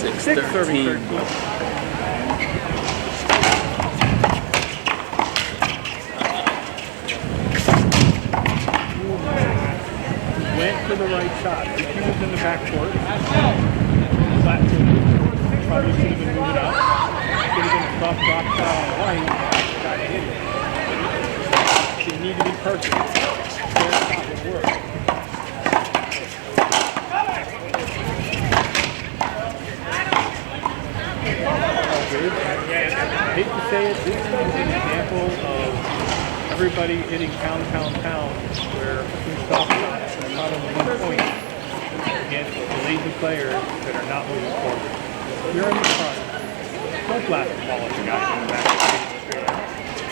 6-13. Went for the right shot. Richie was in the backcourt. Probably should have been moving up. Should have been a soft drop shot on White. Got hit it. Didn't need to be perfect. Their shot would work. I hate to say it, this is an example of everybody hitting pound, where some soft shots are not on the 1 point against lazy players that are not moving forward. You're in the front. Don't blast the ball at the guy in the back.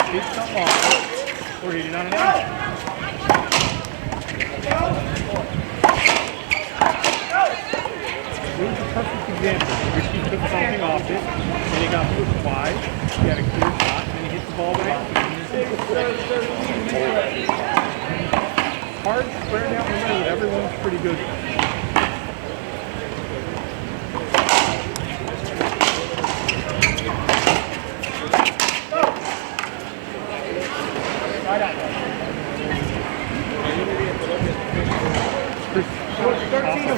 Hit something off, or hit it on an out. It was a perfect example. Richie took something off it, and it got pushed wide. He had a clear shot, and he hit the ball back. Hard to square down the middle, everyone's pretty good.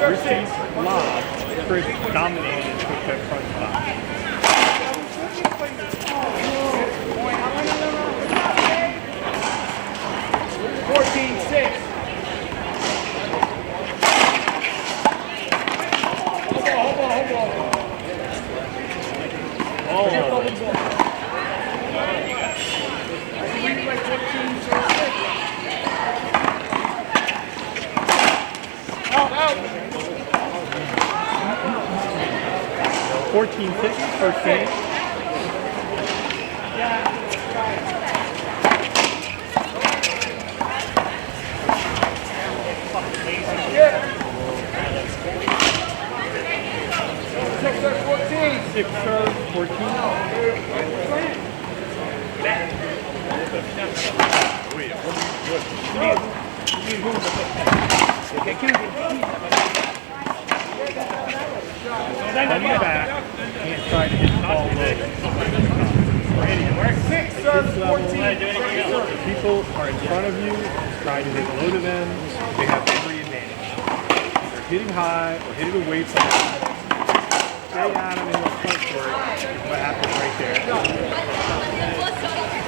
Richie's lob, Chris dominated and took that front spot. 14-6. First game. Six serve, 14. Come back and try to hit the ball low. People are in front of you, trying to hit low to them. They have every advantage. They're hitting high or hitting away from them. Stay at them in the front court. What happens right there?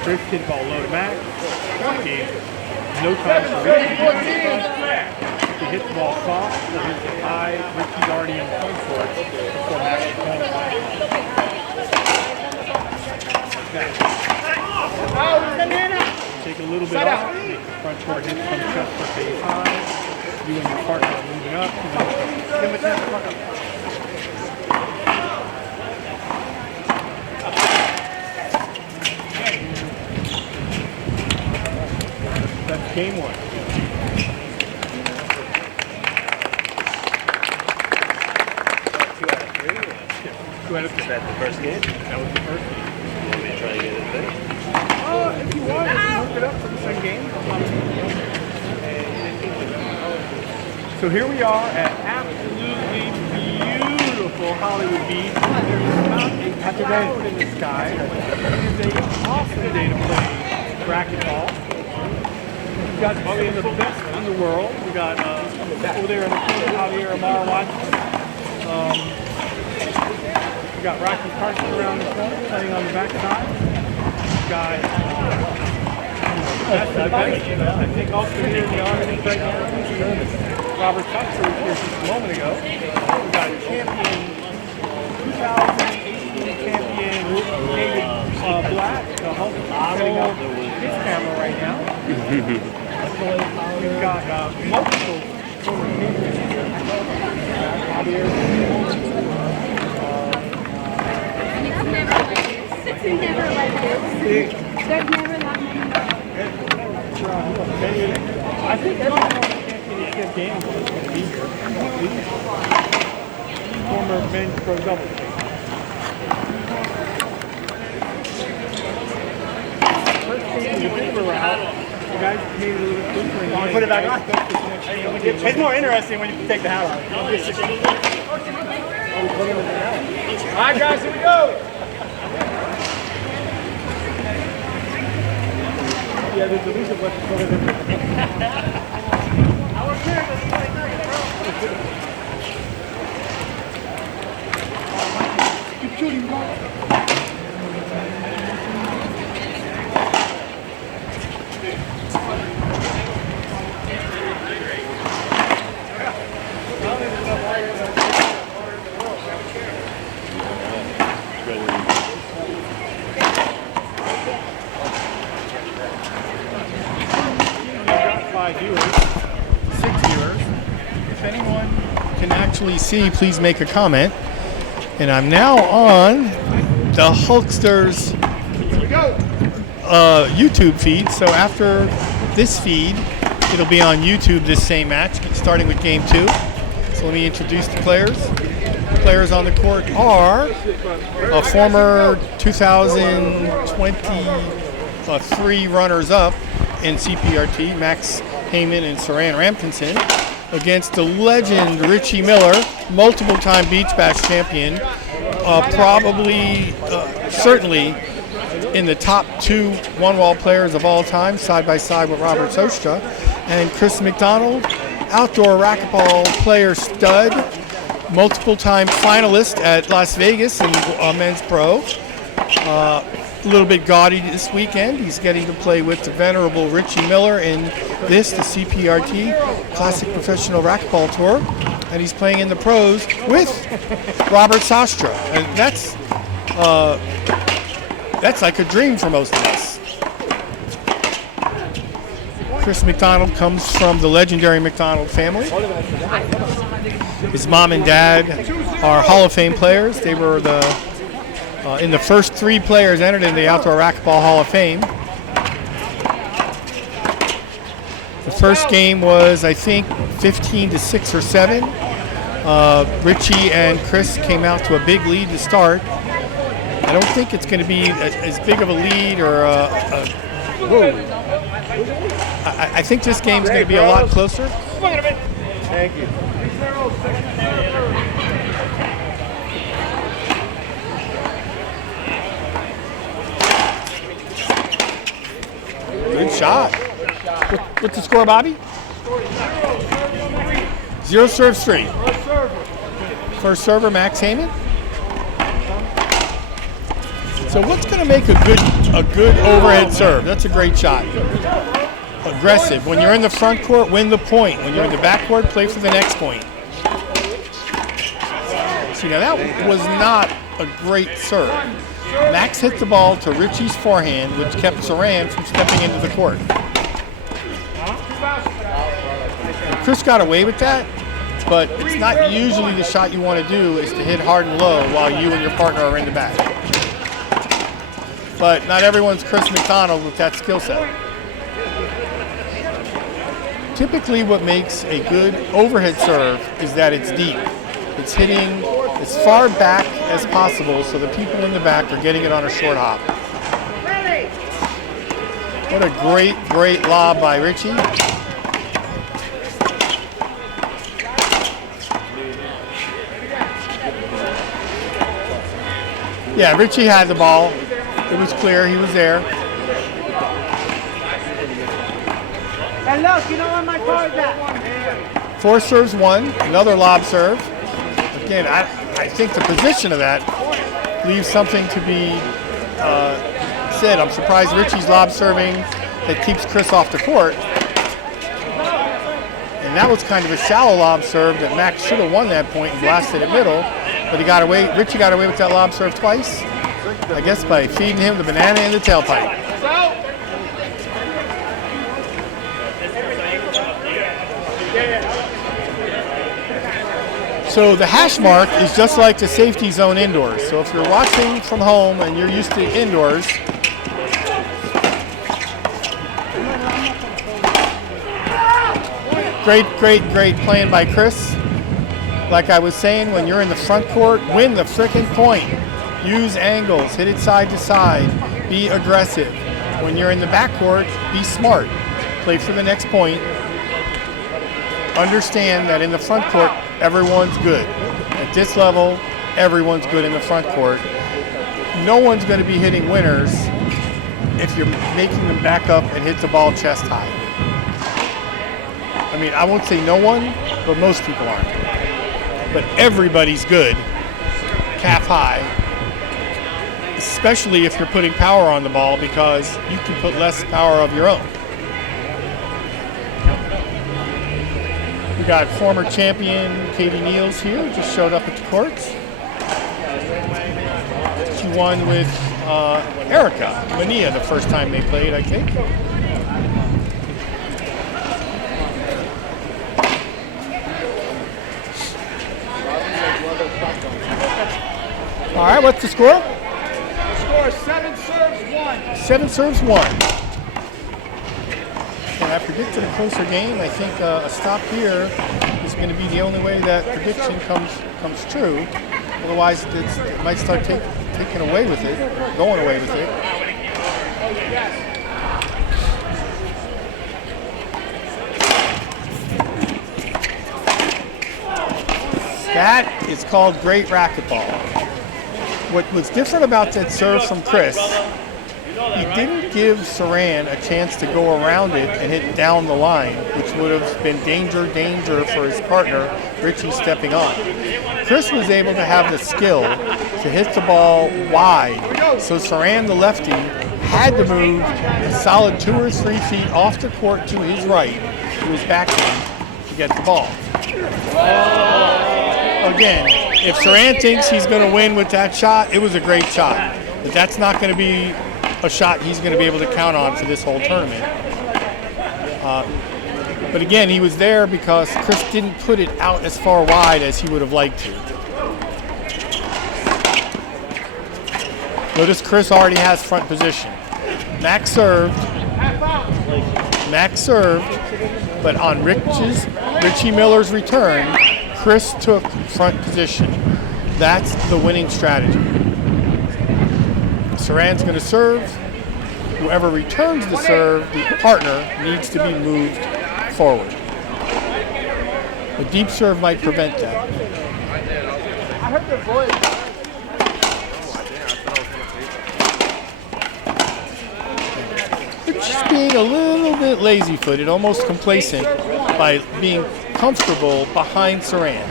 Chris hit the ball low to Max. No time for Richie. If he hits the ball soft or hits it high, Richie's already in the front court before Max is home. Take a little bit off, make the front court hit some chest for face high. You and your partner are moving up. That's game one. Is that the first game? That was the first game. You want me to try to get it there? If you want, you can hook it up for the second game. So here we are at absolutely beautiful Hollywood Beach. There's not a cloud in the sky. It is an awesome day to play racquetball. We've got some of the best in the world. We got over there in the corner, Javier Amar watching. We got Rocky Carson around the corner, playing on the backside. We got I think also here in the audience right now, Robert Tucker was here just a moment ago. We got champion, 2018 champion David Black, the host, setting up his camera right now. We've got multiple former champions here. Javier. It's never like this. There's never that many. I think every championship game is going to be here. Former men's pro doubles. First game is a bit of a route. The guys made it a little quicker. Want to put it back on? It's more interesting when you take the hat off. All right, guys, here we go. Yeah, there's a reason what's going on. Keep shooting, bro. If anyone can actually see, please make a comment. And I'm now on the Hulksters YouTube feed. So after this feed, it'll be on YouTube, this same match, starting with game 2. So let me introduce the players. The players on the court are a former 2023 runners-up in CPRT, Max Heyman and Saran Ramkinson, against the legend Richie Miller, multiple-time Beach Bash champion, certainly in the top 2 one-wall players of all time, side by side with Robert Sostra, and Chris McDonald, outdoor racquetball player stud, multiple-time finalist at Las Vegas in men's pro. A little bit gaudy this weekend. He's getting to play with the venerable Richie Miller in the CPRT Classic Professional Racquetball Tour, and he's playing in the pros with Robert Sostra, and that's like a dream for most of us. Chris McDonald comes from the legendary McDonald family. His mom and dad are Hall of Fame players. They were in the first 3 players entered in the Outdoor Racquetball Hall of Fame. The first game was, I think, 15-6 or 7. Richie and Chris came out to a big lead to start. I don't think it's going to be as big of a lead or I think this game's going to be a lot closer. Thank you. Good shot. What's the score, Bobby? 0 serve 3. First server, Max Heyman. So what's going to make a good overhead serve? That's a great shot. Aggressive. When you're in the front court, win the point. When you're in the back court, play for the next point. See, now that was not a great serve. Max hit the ball to Richie's forehand, which kept Saran from stepping into the court. Chris got away with that, but it's not usually the shot you want to do is to hit hard and low while you and your partner are in the back. But not everyone's Chris McDonald with that skill set. Typically what makes a good overhead serve is that it's deep. It's hitting as far back as possible so the people in the back are getting it on a short hop. What a great lob by Richie. Yeah, Richie had the ball. It was clear, he was there. And look, you know where my card's at? 4 serves 1, another lob serve. Again, I think the position of that leaves something to be said. I'm surprised Richie's lob serving that keeps Chris off the court. And that was kind of a shallow lob serve that Max should have won that point and blasted it middle. But he got away. Richie got away with that lob serve twice. I guess by feeding him the banana in the tailpipe. So the hash mark is just like the safety zone indoors. So if you're watching from home and you're used to indoors, great playing by Chris. Like I was saying, when you're in the front court, win the frickin' point. Use angles, hit it side to side, be aggressive. When you're in the back court, be smart. Play for the next point. Understand that in the front court, everyone's good. At this level, everyone's good in the front court. No one's going to be hitting winners if you're making them back up and hit the ball chest high. I mean, I won't say no one, but most people aren't. But everybody's good, calf high, especially if you're putting power on the ball because you can put less power of your own. We got former champion Katie Niels here, just showed up at the courts. She won with Erica Mania the first time they played, I think. All right, what's the score? The score is 7 serves 1. 7 serves 1. And I predicted a closer game. I think a stop here is going to be the only way that prediction comes true. Otherwise, it might start taking away with it, going away with it. That is called great racquetball. What was different about that serve from Chris, he didn't give Saran a chance to go around it and hit down the line, which would have been danger for his partner, Richie, stepping on. Chris was able to have the skill to hit the ball wide, so Saran, the lefty, had to move a solid 2 or 3 feet off the court to his right, to his backhand, to get the ball. Again, if Saran thinks he's going to win with that shot, it was a great shot. But that's not going to be a shot he's going to be able to count on for this whole tournament. But again, he was there because Chris didn't put it out as far wide as he would have liked to. Notice Chris already has front position. Max served, but on Richie Miller's return, Chris took front position. That's the winning strategy. Saran's going to serve. Whoever returns the serve, the partner, needs to be moved forward. A deep serve might prevent that. I heard the voice. Just being a little bit lazy-footed, almost complacent by being comfortable behind Saran.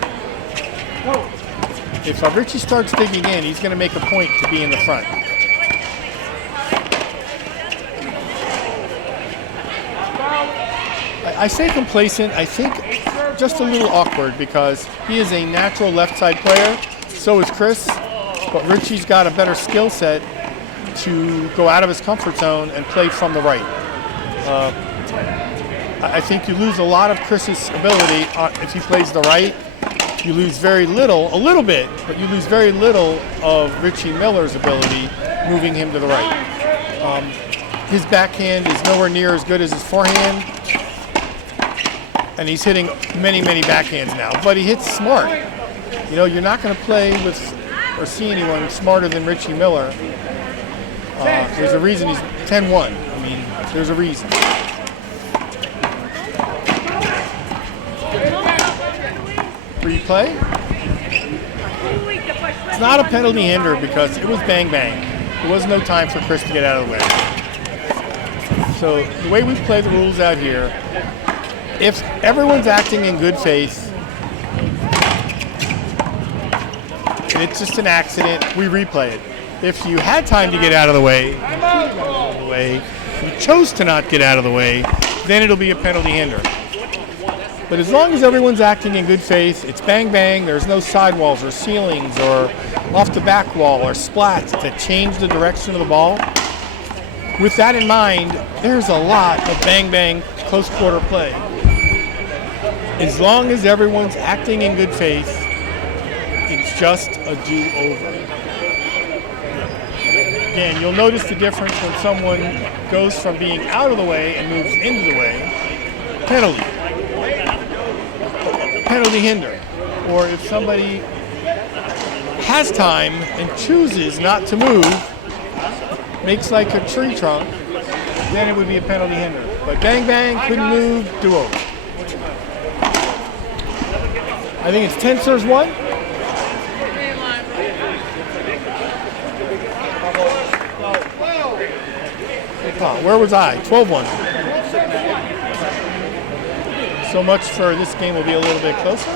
If Richie starts digging in, he's going to make a point to be in the front. I say complacent, I think just a little awkward because he is a natural left side player, so is Chris, but Richie's got a better skill set to go out of his comfort zone and play from the right. I think you lose a lot of Chris's ability if he plays the right. You lose very little, a little bit, but you lose very little of Richie Miller's ability moving him to the right. His backhand is nowhere near as good as his forehand, and he's hitting many backhands now, but he hits smart. You know, you're not going to play with or see anyone smarter than Richie Miller. There's a reason he's 10-1. I mean, there's a reason. Replay. It's not a penalty hinder because it was bang. There was no time for Chris to get out of the way. So the way we play the rules out here, if everyone's acting in good faith, and it's just an accident, we replay it. If you had time to get out of the way, you chose to not get out of the way, then it'll be a penalty hinder. But as long as everyone's acting in good faith, it's bang, there's no sidewalls or ceilings or off the back wall or splats that change the direction of the ball. With that in mind, there's a lot of bang, close quarter play. As long as everyone's acting in good faith, it's just a do-over. Again, you'll notice the difference when someone goes from being out of the way and moves into the way. Penalty hinder. Or if somebody has time and chooses not to move, makes like a tree trunk, then it would be a penalty hinder. But bang, couldn't move, do-over. I think it's 10 serves 1. Where was I? 12-1. So much for this game will be a little bit closer.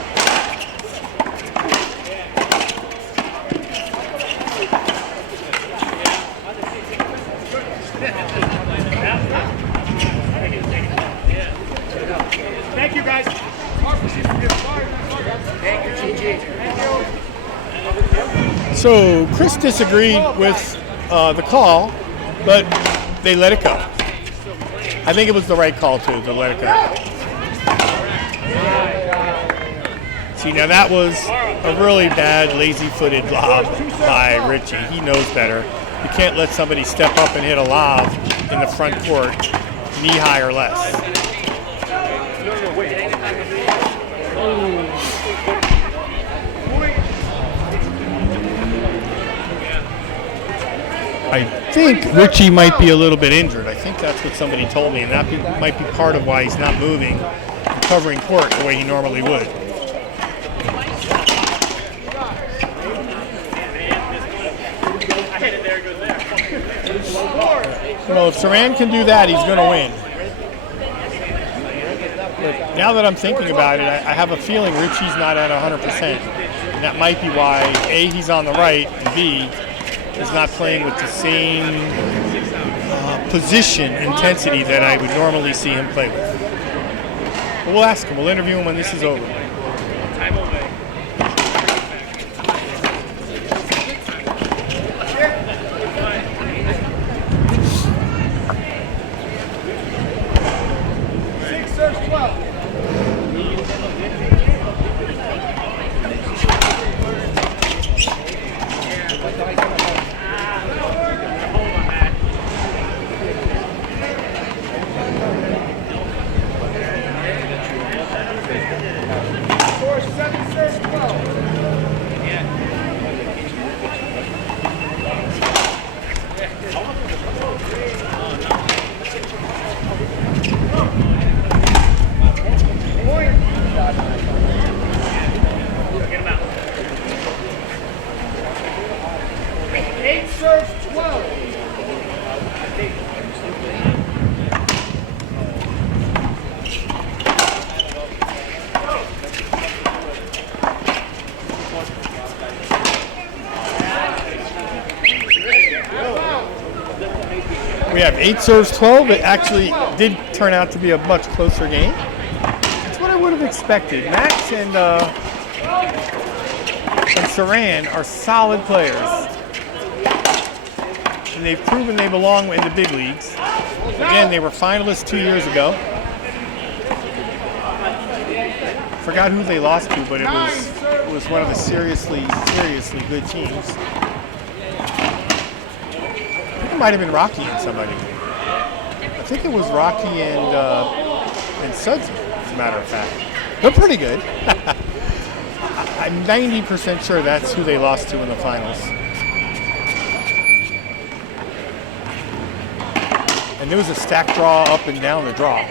Thank you, guys. Thank you, GG. Thank you. So Chris disagreed with the call, but they let it go. I think it was the right call too, to let it go. See, now that was a really bad, lazy-footed lob by Richie. He knows better. You can't let somebody step up and hit a lob in the front court, knee-high or less. I think Richie might be a little bit injured. I think that's what somebody told me, and that might be part of why he's not moving and covering court the way he normally would. Well, if Saran can do that, he's going to win. But now that I'm thinking about it, I have a feeling Richie's not at 100%. And that might be why, A, he's on the right, and B, is not playing with the same position intensity that I would normally see him play with. But we'll ask him. We'll interview him when this is over. We have 8 serves 12. It actually did turn out to be a much closer game. That's what I would have expected. Max and Saran are solid players. And they've proven they belong in the big leagues. Again, they were finalists 2 years ago. Forgot who they lost to, but it was one of the seriously good teams. It might have been Rocky and somebody. I think it was Rocky and Sudsy, as a matter of fact. They're pretty good. I'm 90% sure that's who they lost to in the finals. And there was a stack draw up and down the draw.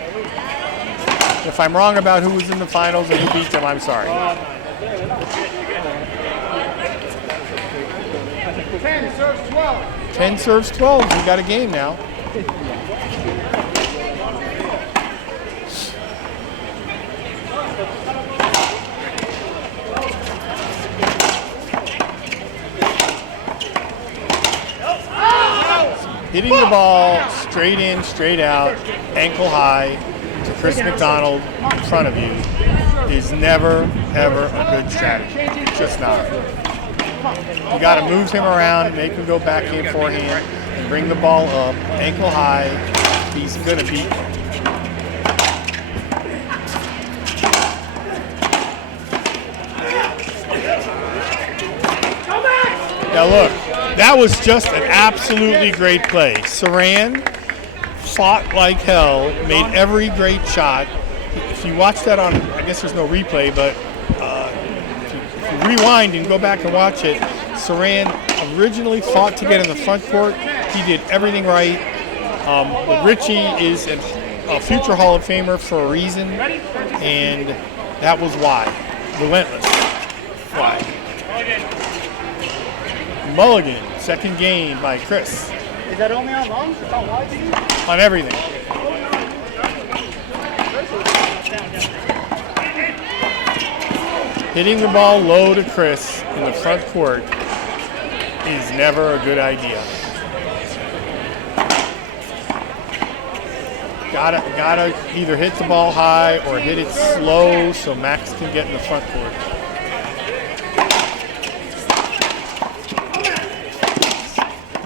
If I'm wrong about who was in the finals and who beat them, I'm sorry. 10 serves 12. 10 serves 12. We got a game now. Hitting the ball straight in, straight out, ankle high to Chris McDonald in front of you is never, ever a good strategy. It's just not. You got to move him around, make him go back in forehand, and bring the ball up, ankle high. He's going to beat you. Now look, that was just an absolutely great play. Saran fought like hell, made every great shot. If you watch that on, I guess there's no replay, but if you rewind and go back and watch it, Saran originally fought to get in the front court. He did everything right. But Richie is a future Hall of Famer for a reason, and that was why. Relentless. Why? Mulligan, second game by Chris. Is that only on lungs? It's on wide too? On everything. Hitting the ball low to Chris in the front court is never a good idea. Gotta either hit the ball high or hit it slow so Max can get in the front court.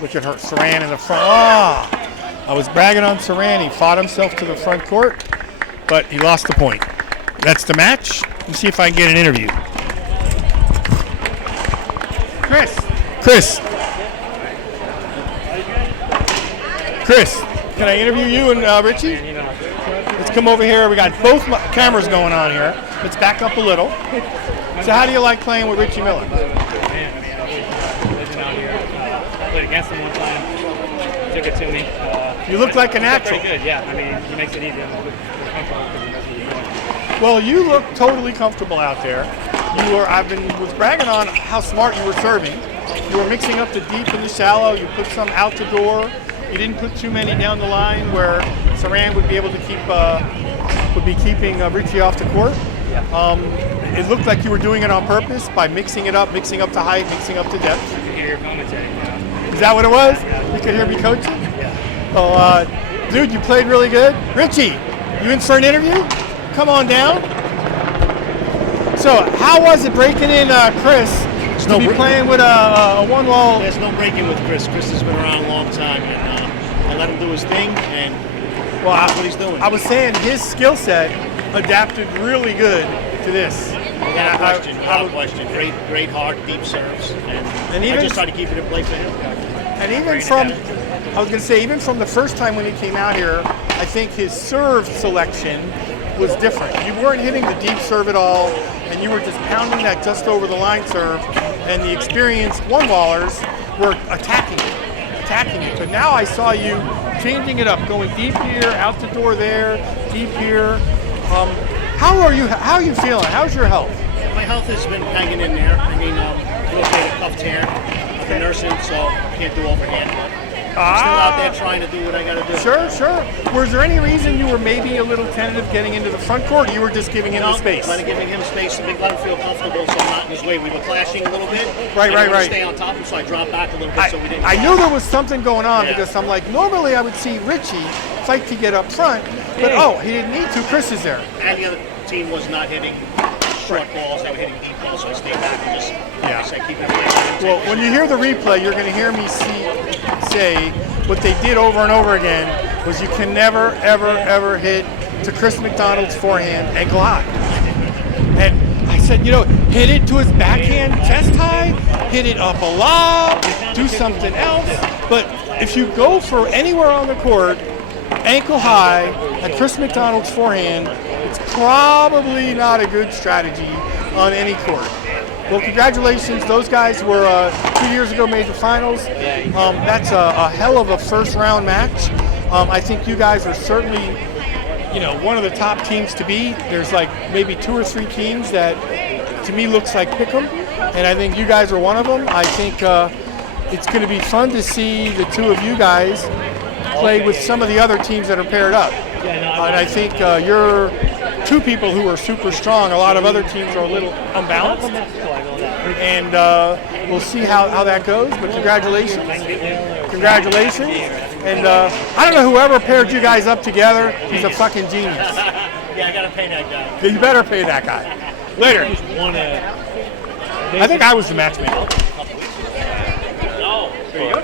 Look at her, Saran in the front. Ah! I was bragging on Saran. He fought himself to the front court, but he lost the point. That's the match. Let's see if I can get an interview. Chris, can I interview you and Richie? Let's come over here. We got both cameras going on here. Let's back up a little. So how do you like playing with Richie Miller? Played against him one time. Took it to me. You look like a natural. Pretty good, yeah. I mean, he makes it easy. Well, you look totally comfortable out there. Was bragging on how smart you were serving. You were mixing up the deep and the shallow. You put some out the door. You didn't put too many down the line where Saran would be able to keeping Richie off the court. Yeah. It looked like you were doing it on purpose by mixing it up, mixing up the height, mixing up the depth. You can hear your commentary. Is that what it was? You could hear me coaching? Yeah. Oh, dude, you played really good. Richie, you in for an interview? Come on down. So, how was it breaking in Chris to be playing with a one-wall? There's no breaking with Chris. Chris has been around a long time, and I let him do his thing, and that's what he's doing. I was saying his skill set adapted really good to this. Without question. Great hard, deep serves, and even, I just try to keep it in play for him. And even from the first time when he came out here, I think his serve selection was different. You weren't hitting the deep serve at all, and you were just pounding that just over the line serve, and the experienced one-wallers were attacking it. But now I saw you changing it up, going deep here, out the door there, deep here. How are you feeling? How's your health? My health has been hanging in there. I mean, rotated cuff tear. I've been nursing, so can't do overhand. I'm still out there trying to do what I got to do. Sure. Was there any reason you were maybe a little tentative getting into the front court, or you were just giving him the space? Giving him space to let him feel comfortable so I'm not in his way. We were clashing a little bit. Right. Stay on top of him, so I dropped back a little bit so we didn't. I knew there was something going on because I'm like, normally I would see Richie fight to get up front, but he didn't need to. Chris is there. And the other team was not hitting short balls, they were hitting deep balls, so I stayed back and just, like I said, keep it away. Well, when you hear the replay, you're going to hear me say what they did over and over again was you can never, ever hit to Chris McDonald's forehand and glide. And I said, hit it to his backhand chest high, hit it up a lob, do something else. But if you go for anywhere on the court, ankle high at Chris McDonald's forehand, it's probably not a good strategy on any court. Well, congratulations. Those guys were 2 years ago made the finals. That's a hell of a first-round match. I think you guys are certainly, one of the top teams to beat. There's like maybe 2 or 3 teams that, to me, looks like pick'em, and I think you guys are one of them. I think it's going to be fun to see the 2 of you guys play with some of the other teams that are paired up. And I think you're 2 people who are super strong. A lot of other teams are a little unbalanced. And we'll see how that goes. But congratulations. And I don't know whoever paired you guys up together. He's a fucking genius. Yeah, I got to pay that guy. You better pay that guy. Later. I think I was the matchmaker. No. There you go.